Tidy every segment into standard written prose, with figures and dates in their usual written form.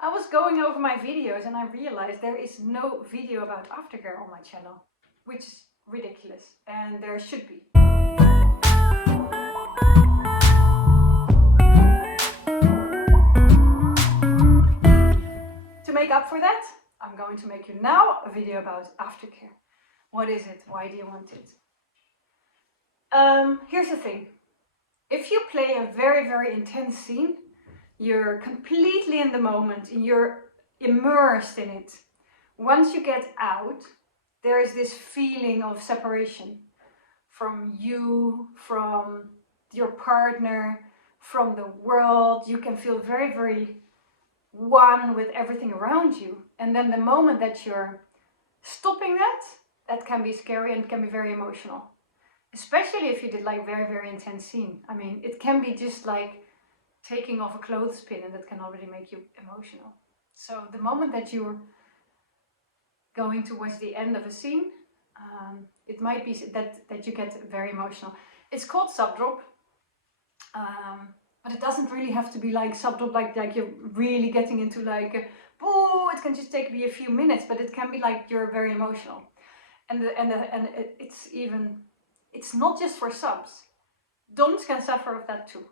I was going over my videos and I realized there is no video about aftercare on my channel, which is ridiculous, and there should be. To make up for that, I'm going to make you now a video about aftercare. What is it? Why do you want it? Here's the thing. If you play a very intense scene, you're completely in the moment and you're immersed in it. Once you get out, there is this feeling of separation from you, from your partner, from the world. You can feel very one with everything around you. And then the moment that you're stopping that can be scary and can be very emotional. Especially if you did like very intense scene. I mean, it can be just like taking off a clothespin, and that can already make you emotional. So the moment that you're going towards the end of a scene, it might be that you get very emotional. It's called subdrop, but it doesn't really have to be like subdrop, like you're really getting into like, oh, it can just take me a few minutes, but it can be like you're very emotional. And it's not just for subs. Doms can suffer of that too.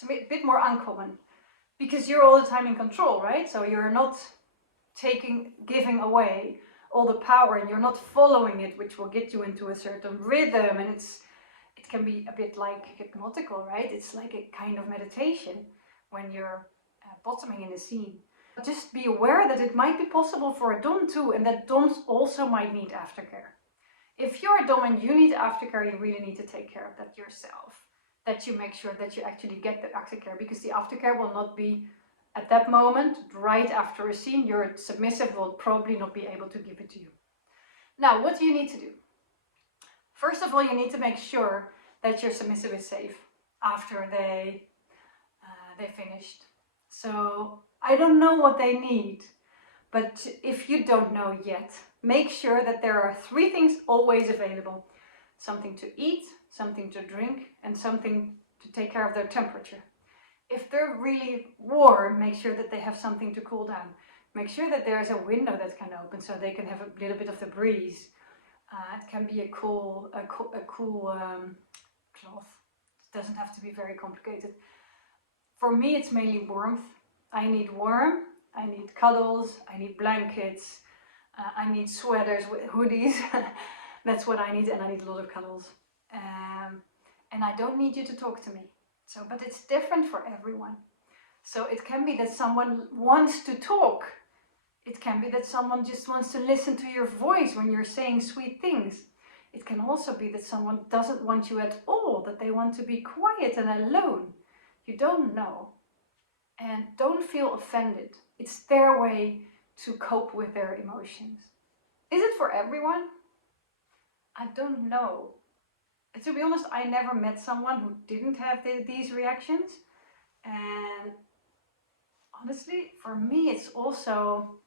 It's a bit more uncommon because you're all the time in control, right? So you're not giving away all the power, and you're not following it, which will get you into a certain rhythm, and it can be a bit like hypnotical, right? It's like a kind of meditation when you're bottoming in a scene. But just be aware that it might be possible for a dom too, and that doms also might need aftercare. If you're a dom and you need aftercare, you really need to take care of that yourself. That you make sure that you actually get the aftercare, because the aftercare will not be at that moment, right after a scene. Your submissive will probably not be able to give it to you. Now, what do you need to do? First of all, you need to make sure that your submissive is safe after they finished. So I don't know what they need, but if you don't know yet, make sure that there are 3 things always available. Something to eat, something to drink, and something to take care of their temperature. If they're really warm, make sure that they have something to cool down. Make sure that there's a window that can open so they can have a little bit of the breeze. It can be a cool cloth. It doesn't have to be very complicated. For me, it's mainly warmth. I need warm, I need cuddles, I need blankets, I need sweaters with hoodies. That's what I need, and I need a lot of cuddles. And I don't need you to talk to me. So, but it's different for everyone. So it can be that someone wants to talk. It can be that someone just wants to listen to your voice when you're saying sweet things. It can also be that someone doesn't want you at all, that they want to be quiet and alone. You don't know. And don't feel offended. It's their way to cope with their emotions. Is it for everyone? I don't know. To be honest, I never met someone who didn't have these reactions. And honestly, for me, it's also,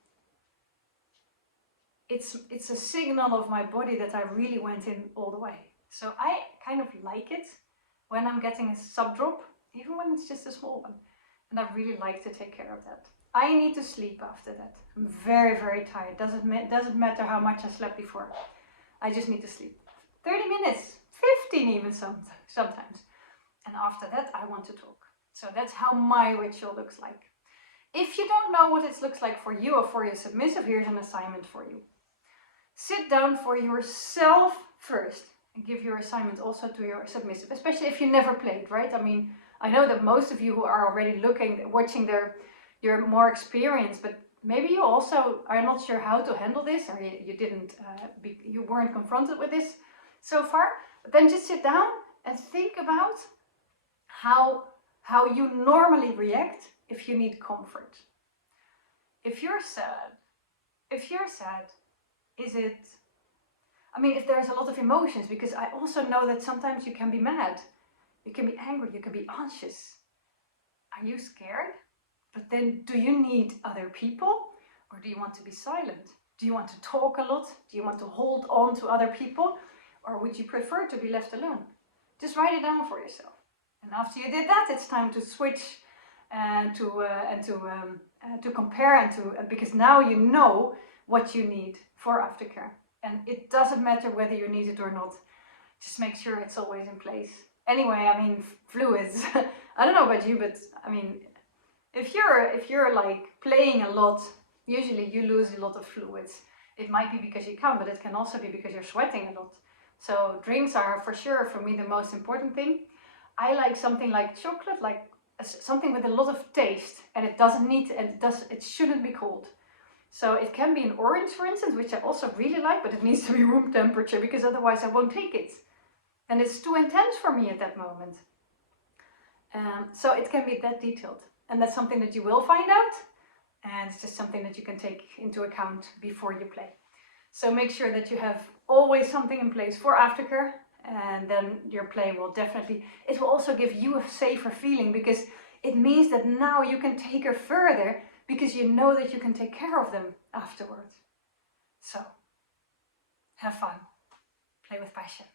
it's a signal of my body that I really went in all the way. So I kind of like it when I'm getting a subdrop, even when it's just a small one. And I really like to take care of that. I need to sleep after that. I'm very tired. Doesn't matter how much I slept before. I just need to sleep. 30 minutes, 15 even sometimes. And after that, I want to talk. So that's how my ritual looks like. If you don't know what it looks like for you or for your submissive, here's an assignment for you. Sit down for yourself first and give your assignment also to your submissive, especially if you never played, right? I mean, I know that most of you who are already watching you're more experienced, but maybe you also are not sure how to handle this, or you weren't confronted with this so far. But then just sit down and think about how you normally react if you need comfort. If you're sad, is it, I mean, if there's a lot of emotions, because I also know that sometimes you can be mad, you can be angry, you can be anxious. Are you scared? But then, do you need other people, or do you want to be silent? Do you want to talk a lot? Do you want to hold on to other people? Or would you prefer to be left alone? Just write it down for yourself. And after you did that, it's time to switch and to to compare and to, because now you know what you need for aftercare. And it doesn't matter whether you need it or not. Just make sure it's always in place. Anyway, I mean, fluids. I don't know about you, but I mean, if you're like playing a lot, usually you lose a lot of fluids. It might be because you can, but it can also be because you're sweating a lot. So drinks are for sure for me the most important thing. I like something like chocolate, like something with a lot of taste, and it doesn't need, it shouldn't be cold. So it can be an orange, for instance, which I also really like, but it needs to be room temperature because otherwise I won't take it. And it's too intense for me at that moment. So it can be that detailed. And that's something that you will find out. And it's just something that you can take into account before you play. So make sure that you have always something in place for aftercare. And then your play will definitely, it will also give you a safer feeling because it means that now you can take her further because you know that you can take care of them afterwards. So, have fun. Play with passion.